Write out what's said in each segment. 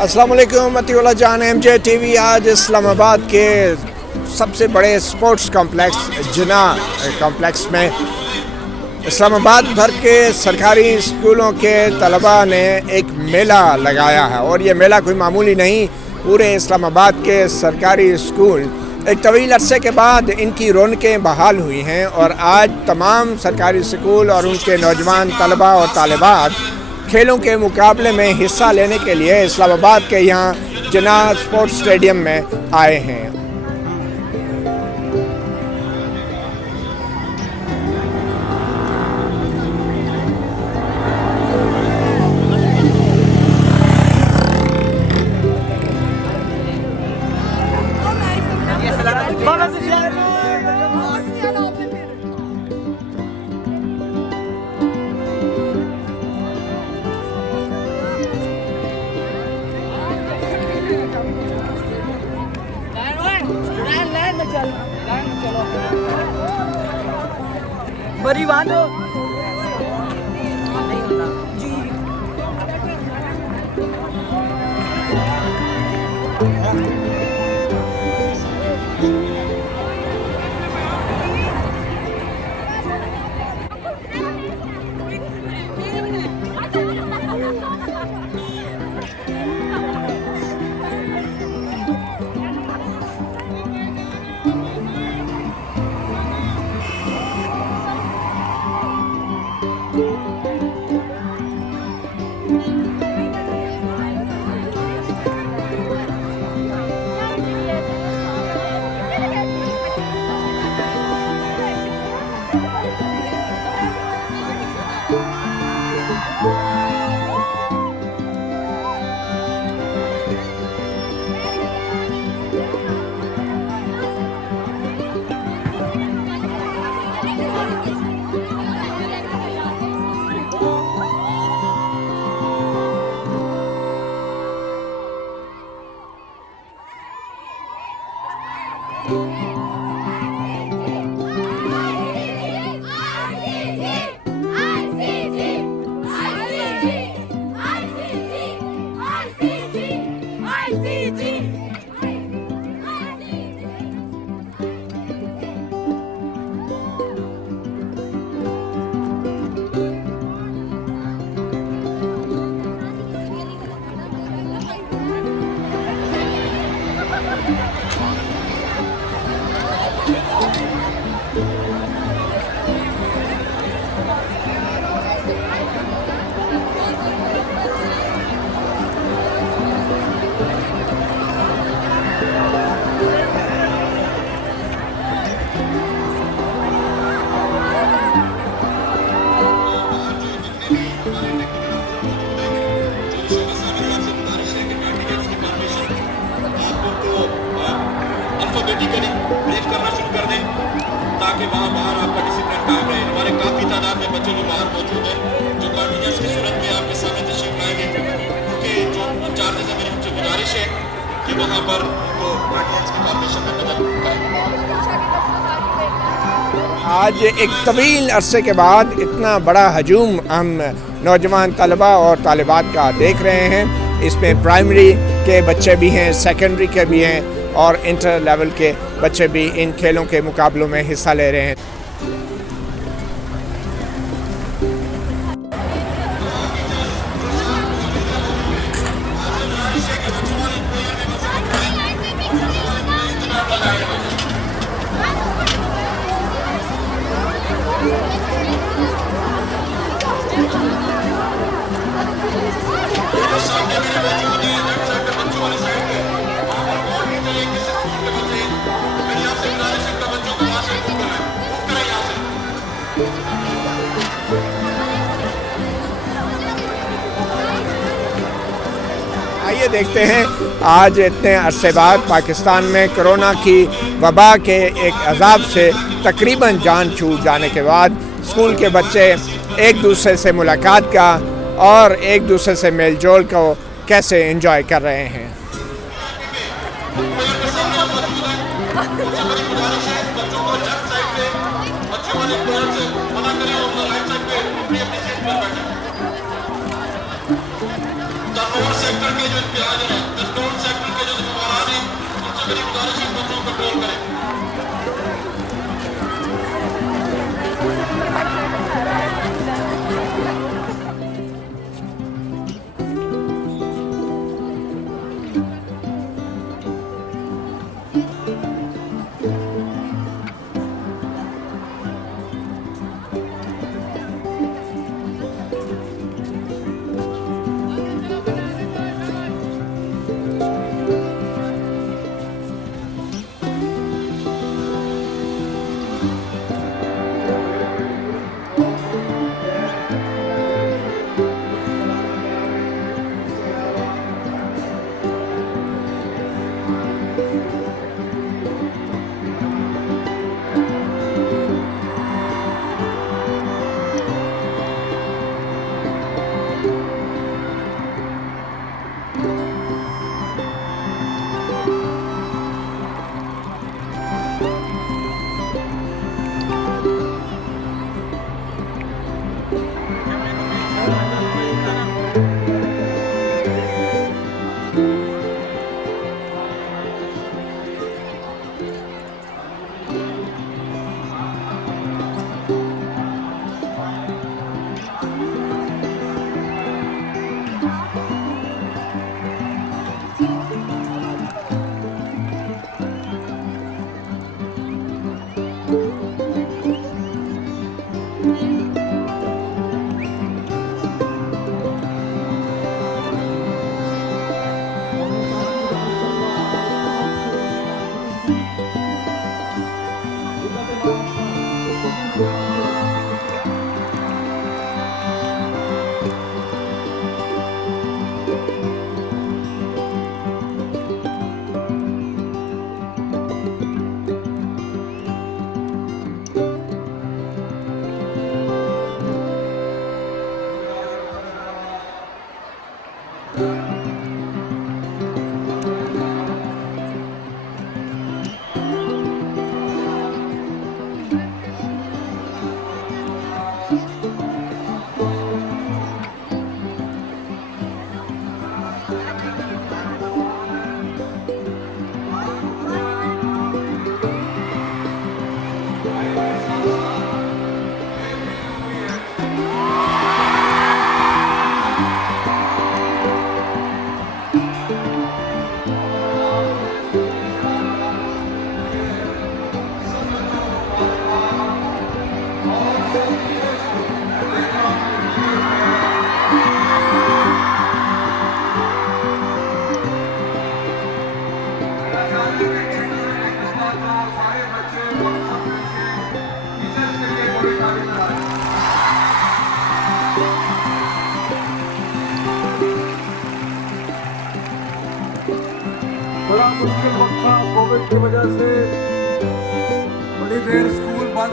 अस्सलाम वालेकुम अतीउल्लाह जान एमजे टीवी। आज इस्लामाबाद के सबसे बड़े स्पोर्ट्स कॉम्प्लेक्स जिना कॉम्प्लेक्स में इस्लामाबाद भर के सरकारी स्कूलों के तलबा ने एक मेला लगाया है। और ये मेला कोई मामूली नहीं, पूरे इस्लामाबाद के सरकारी स्कूल एक तवील अरसे के बाद इनकी रौनकें बहाल हुई हैं। और आज तमाम सरकारी स्कूल और उनके नौजवान तलबा और तालिबात खेलों के मुकाबले में हिस्सा लेने के लिए इस्लामाबाद के यहाँ जिना स्पोर्ट्स स्टेडियम में आए हैं। बड़ी वालो ताकि वहाँ बाहर आपका डिसिप्लिन कायम रहे। हमारे काफ़ी तादाद में बच्चे जो बाहर मौजूद हैं, जो कंटिन्यूस की सूरत में आपके सामने तशरीफ लाएंगे, क्योंकि जो इंचार्ज है मेरी उनसे गुजारिश है कि वहाँ पर उनको गार्डियंस की फॉर्मेशन में मदद करें। आज एक तवील अरसे के बाद इतना बड़ा हजूम हम नौजवान तलबा और तालिबात का देख रहे हैं। इसमें प्राइमरी के बच्चे भी हैं, सेकेंडरी के भी हैं और इंटर लेवल के बच्चे भी इन खेलों के मुकाबलों में हिस्सा ले रहे हैं। आइए देखते हैं आज इतने अरसे बाद पाकिस्तान में कोरोना की वबा के एक अजाब से तकरीबन जान छूट जाने के बाद स्कूल के बच्चे एक दूसरे से मुलाकात का और एक दूसरे से मेल जोल को कैसे एंजॉय कर रहे हैं। सेक्टर के जो इम्तियाज हैं, सेक्टर के जो जिम्मेदार हैं, उनसे मेरी गुजारिश है बच्चों को कंट्रोल करें।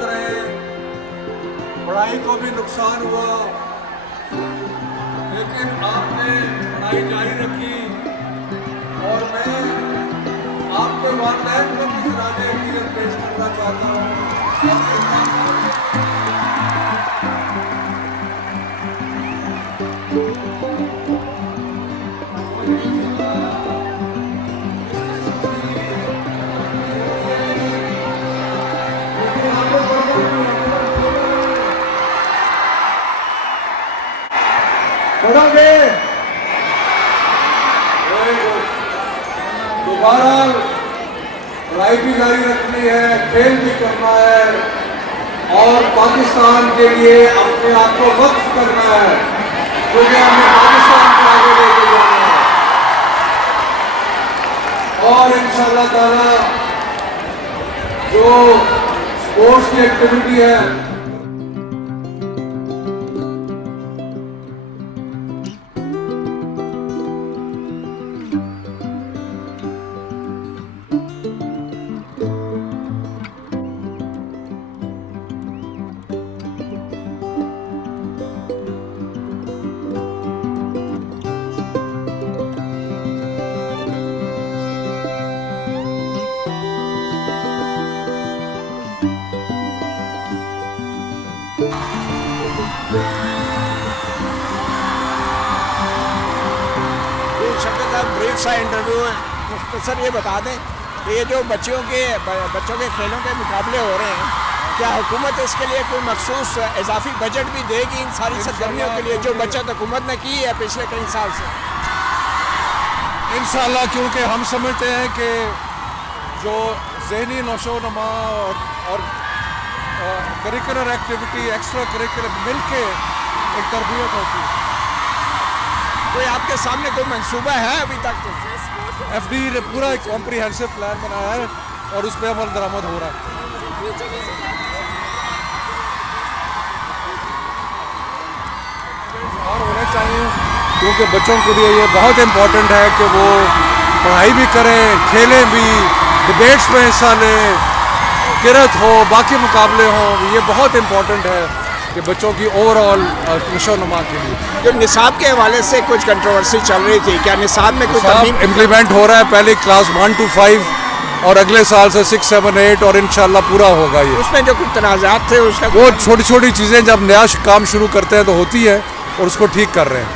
करें, पढ़ाई को भी नुकसान हुआ, लेकिन आपने पढ़ाई जारी रखी। और मैं आपके वालिदैन को भी सराहनीय कीरत पेश करना चाहता हूँ। पढ़ोगे दोबारा पढ़ाई भी जारी रखनी है, खेल भी करना है और पाकिस्तान के लिए अपने आप को वक्फ करना है, क्योंकि हमें पाकिस्तान को आगे लेके जाना है। और इंशाअल्लाह ताला जो स्पोर्ट्स की एक्टिविटी है, ब्रीफ सा इंटरव्यू मुख्तसर ये बता दें कि ये जो बच्चों के खेलों के मुकाबले हो रहे हैं, क्या हुकूमत इसके लिए कोई मखसूस इजाफी बजट भी देगी इन सारी सरगर्मियों के लिए जो बचत हुकूमत ने की है पिछले कई साल से? इंशाअल्लाह, क्योंकि हम समझते हैं कि जो ज़हनी नशोनमा और करिकुलर एक्टिविटी, एक्स्ट्रा करिकुलर मिल के एक तरबियत होती है। कोई आपके सामने कोई मंसूबा है अभी तक? FD ने पूरा एक कॉम्प्रिहेंसिव प्लान बनाया है और उस पर अमल दरामद हो रहा है। और होने चाहिए, क्योंकि बच्चों के लिए ये बहुत इम्पोर्टेंट है कि वो पढ़ाई भी करें, खेलें भी, डिबेट्स में हिस्सा लें, किरत हो, बाकी मुकाबले हों। ये बहुत इम्पोर्टेंट है कि बच्चों की ओवरऑल नशोनुमा के लिए। जो निसाब के हवाले से कुछ कंट्रोवर्सी चल रही थी, क्या निसाब में कुछ इम्प्लीमेंट हो रहा है? पहले क्लास 1 to 5 और अगले साल से 6, 7, 8 और इंशाल्लाह पूरा होगा ये। उसमें जो कुछ तनाज़ात थे उसका वो छोटी छोटी चीज़ें जब नया काम शुरू करते हैं तो होती है और उसको ठीक कर रहे हैं।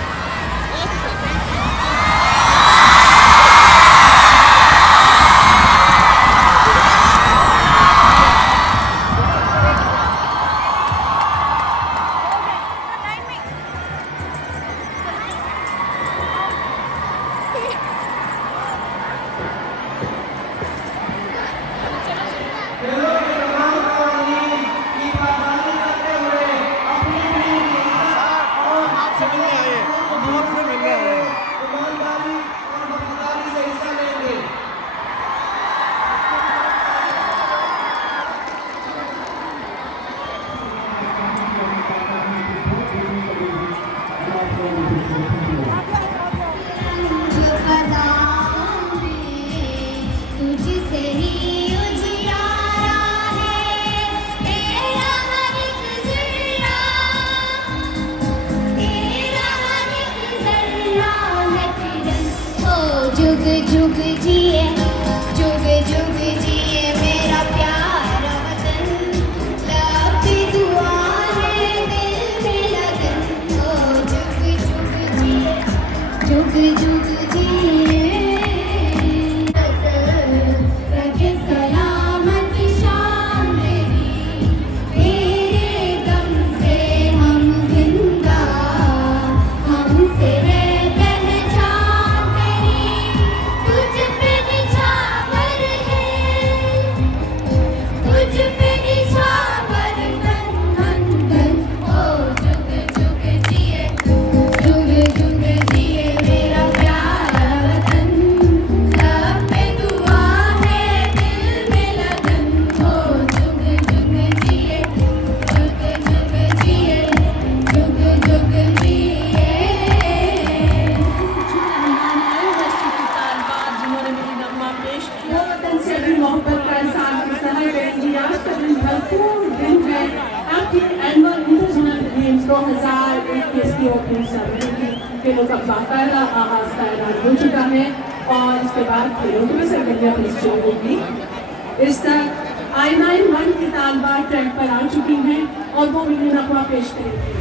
जुग जुग जिए, जुग जुग जिए मेरा प्यारा वतन, लब पे दुआ है दिल में लगन। ओ जुग जुग जिए, जुग जुग जिए। रखे सलामत शान मेरी, तेरे दम से हम जिंदा, हमसे है पहचान मेरी, तुझ पे निछावर है 2021 की ओपनिंग सेरेमनी की खेलों का बाकायदा आगाज का ऐलान हो चुका है और इसके बाद खेलों की सरगर्मियां भी शुरू होगी। इस तक I-9-1 की तालबा ट्रैक पर आ चुकी हैं और वो मिनी नकवा पेश करेंगी।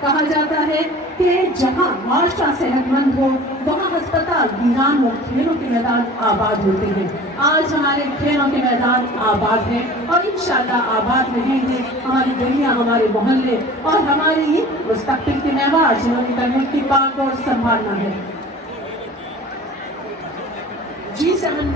कहा जाता है कि जहां माशरा सेहतमंद हो वहां अस्पताल वीरान हो, खेलों के मैदान आबाद होते हैं। आज हमारे खेलों के मैदान आबाद हैं और इंशाल्लाह आबाद रहेंगे हमारी गलियां, हमारे मोहल्ले और हमारी मुस्तकबिल की महवार जिन्होंने तहमीर की बात और संभालना है। G7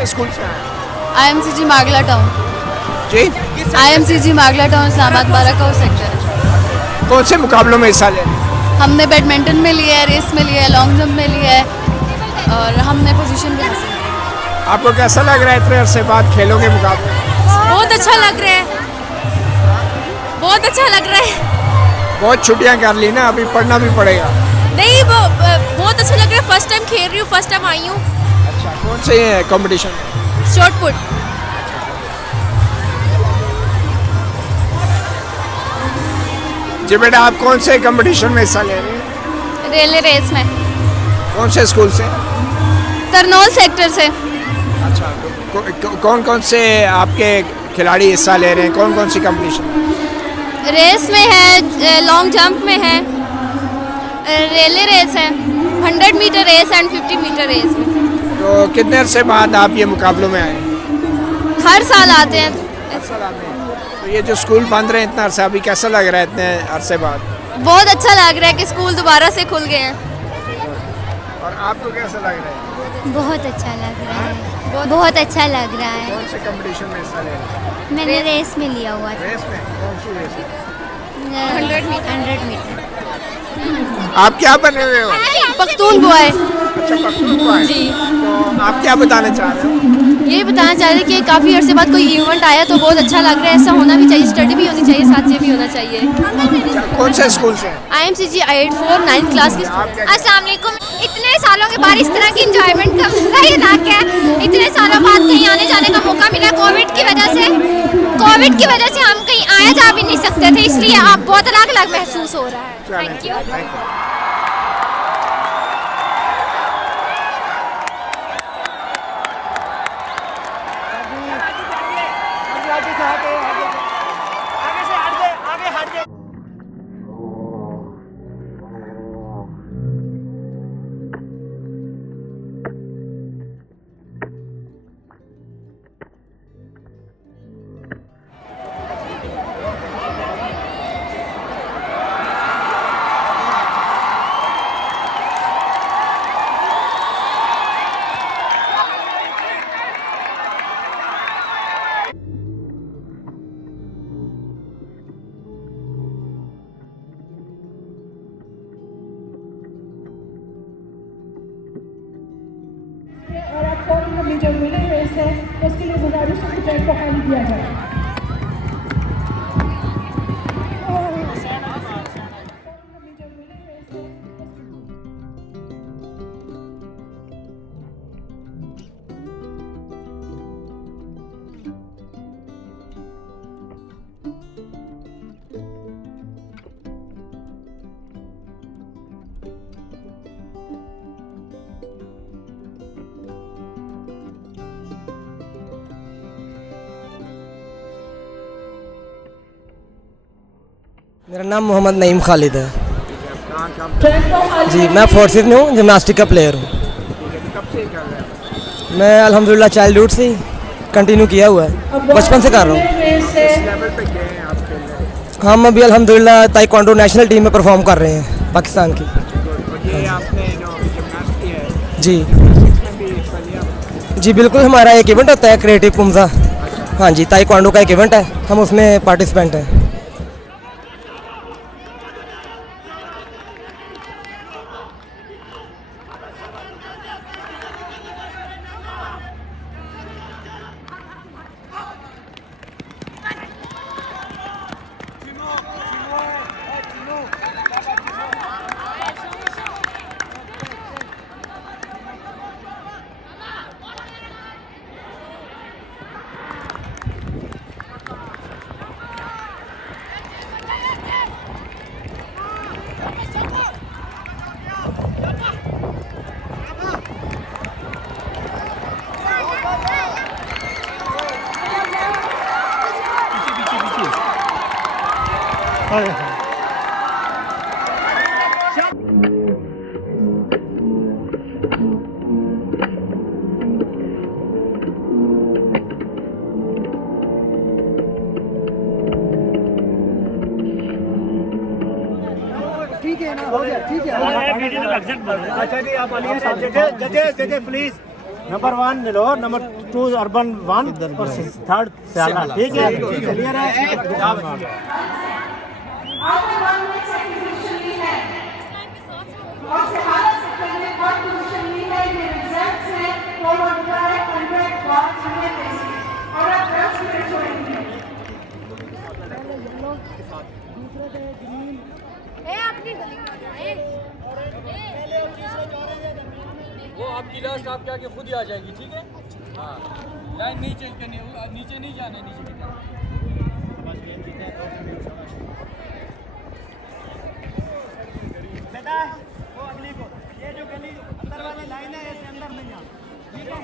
से स्कूल से आए हैं? IMCG मागला टाउन, जी, IMCG मागला टाउन इस्लामाबाद 12 का सेक्टर है। कौन से मुकाबलों में हिस्सा ले रहे हैं? हमने बैडमिंटन में लिया है, रेस में लिया है, लॉन्ग जंप में लिया है और हमने पोजीशन भी हासिल की है। आपको कैसा लग रहा है इतने अरसे बाद खेलों के मुकाबले? बहुत अच्छा लग रहा है, बहुत अच्छा लग रहा है। बहुत छुट्टियां कर ली ना, अभी पढ़ना भी पड़ेगा। नहीं, वो बहुत अच्छा लग रहा है। फर्स्ट टाइम खेल रही हूँ, फर्स्ट टाइम आई हूँ। अच्छा, कौन से कंपटीशन? Short put. जी बेटा, आप कौन से कंपटीशन में हिस्सा ले रहे हैं? रेले रेस में। कौन से स्कूल से? करनौल सेक्टर से। अच्छा, तो कौन कौन से आपके खिलाड़ी हिस्सा ले रहे हैं? कौन कौन सी कंपटीशन? रेस में है, लॉन्ग जंप में है, रेले रेस है, 100 metre race and 50 metre race में। तो कितने अरसे बाद आप ये मुकाबलों में आए? हर साल आते हैं। तो ये जो स्कूल बंद रहे इतना अरसा, अभी कैसा लग रहा है इतने अरसे बाद? बहुत अच्छा लग रहा है कि स्कूल दोबारा से खुल गए हैं। और आपको कैसा लग रहा है? बहुत अच्छा लग रहा है, बहुत अच्छा लग रहा है। कौन से कंपटीशन में हिस्सा ले रहे हैं? मैंने रेस में लिया हुआ था, रेस में? कौन सी रेस में? 100 मीटर। आप क्या बने हुए हो? पख्तून बॉय। अच्छा, पख्तूनख्वा है। जी। तो आप क्या बताना चाह रहे हो? ये बताना चाह रहे कि काफ़ी अर्से बाद कोई इवेंट आया तो बहुत अच्छा लग रहा है। ऐसा होना भी चाहिए, स्टडी भी होनी चाहिए, साथ ये भी होना चाहिए। अच्छा, कौन से स्कूल से? IMCG 8-4 9th क्लास की आप क्या? अस्सलाम वालेकुम। इतने सालों के बाद इस तरह की इंजॉयमेंट का मजा ही अलग है। इतने सालों बाद कहीं आने जाने का मौका मिला कोविड की वजह से। कोविड की वजह से हम कहीं आया जा भी नहीं सकते थे, इसलिए अब बहुत अलग अलग महसूस हो रहा है। Thank you. और आपको अपनी जो मिले रेस है उसके लिए गुजारिश है कि ट्रैक को खाली किया जाए। मेरा नाम मोहम्मद नईम खालिद है ट्रैक को खाली जी। मैं फोर्सेस में हूँ, जिम्नास्टिक का प्लेयर हूँ। कब से कर रहे हैं? मैं अल्हम्दुलिल्लाह चाइल्डहुड से ही कंटिन्यू किया हुआ है, बचपन से कर रहा हूँ। रेस है। लेवल पे गए हैं आप खेल रहे हैं? हम अभी अल्हम्दुलिल्लाह ताइक्वांडो नेशनल टीम में परफॉर्म कर रहे हैं पाकिस्तान की। और ये आपने जो जिम्नास्ट किया है, जी इसमें भी हिस्सा लिया? जी बिल्कुल, हमारा एक इवेंट होता है क्रिएटिव पुमजा। हाँ जी, ताइक्वांडो का एक इवेंट है, हम उसमें पार्टिसिपेंट हैं। अच्छा जी, आप आइए सब जजेस प्लीज। नंबर 1 ले लो, नंबर 2 अर्बन 1 और 3rd सियाला। ठीक है, क्लियर है। वो आपकी लास्ट आपके आगे खुद ही आ जाएगी, ठीक है? हाँ, लाइन नहीं चेंज करनी, नीचे नहीं जाना, नीचे नहीं जाना। बेटा वो अगली को, ये जो गली अंदर वाली लाइन है इसके अंदर नहीं आना, ठीक है?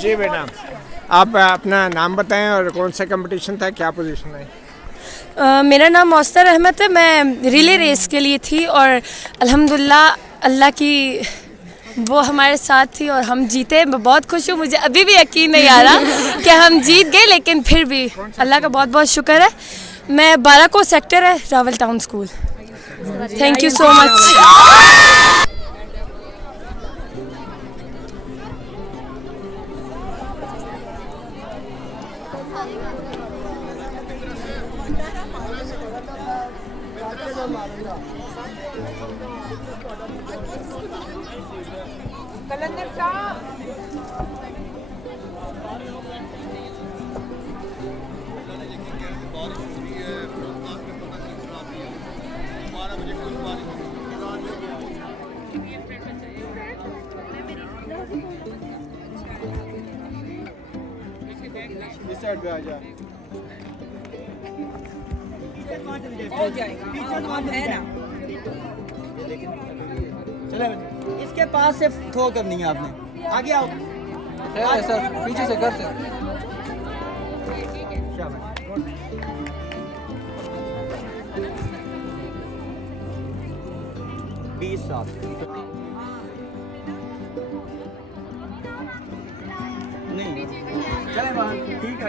जी बेटा, आप अपना नाम बताएं और कौन सा कंपटीशन था, क्या पोजीशन है? मेरा नाम मौसर अहमद है। मैं रिले रेस के लिए थी और अल्हम्दुलिल्लाह अल्लाह की वो हमारे साथ थी और हम जीते। मैं बहुत खुश हूँ, मुझे अभी भी यकीन नहीं आ रहा कि हम जीत गए, लेकिन फिर भी अल्लाह का बहुत बहुत शुक्र है। मैं 12 को सेक्टर है, Rawal town school. Thank you so much. Qalandar साहब, इस साइड पे आ जा। हो जाएगा, है ना? चले बच्चे, इसके पास से थ्रो करनी है आपने। आगे आओ सर, पीछे से कर से। 20 साल नहीं चले बाहर, ठीक है?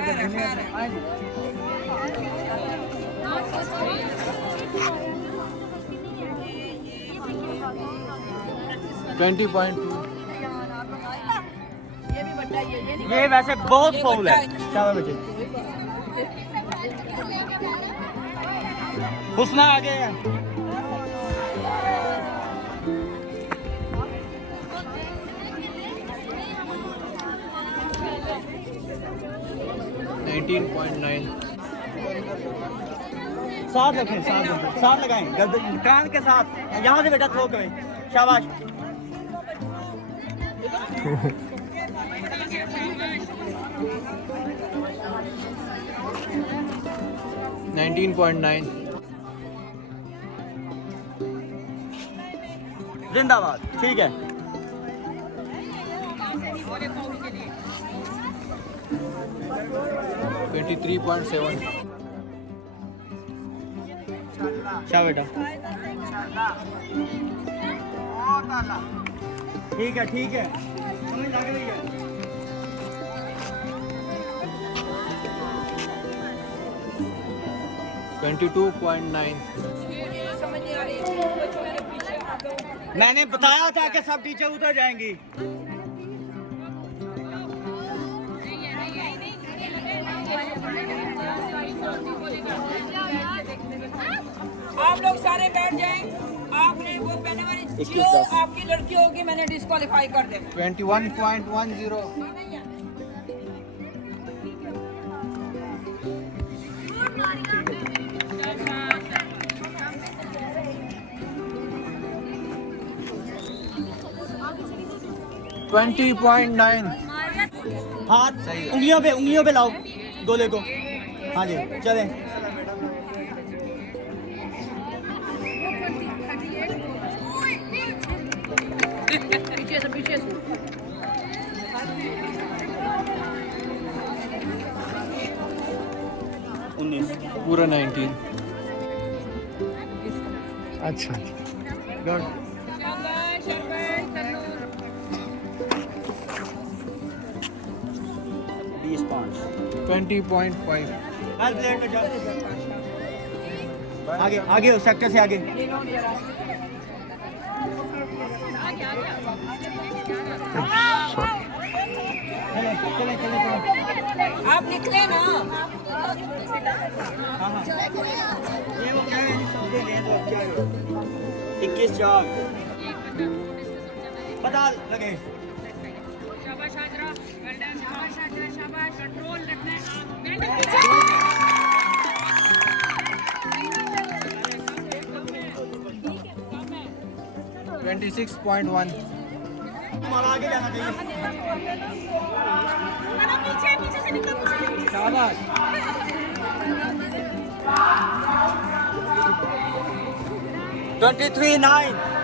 ये वैसे बहुत फाउल है। शाबाश बच्चे, हुस्ना आगे है। साथ रखें, साथ लगाएं, कान के साथ। यहाँ से बेटा थ्रो करें। शाबाश। जिंदाबाद, ठीक है। क्या बेटा, ठीक है, ठीक है, समझ लग रही है। मैंने बताया था कि सब टीचर उधर जाएंगी। आप लोग सारे बैठ जाएं। आपने वो पहले वाली जो आपकी लड़की होगी मैंने डिस्क्वालीफाई कर देना। 21.10 20.9 हाथ उंगलियों पे लाओ गोले को। हाँ जी चलें। पूरा 19। अच्छा गुड। 20.5। आगे आगे हो सेक्टर से आगे। आप निकले ना। ये वो क्या है? 21-4 पता लगे। शाबाश हाजरा, वेल डन। शाबाश हाजरा, शाबाश। कंट्रोल रखना है। 26.1। हमारा आगे जाना चाहिए। पीछे से निकलो, पीछे से निकलो। शाबाश। 23.9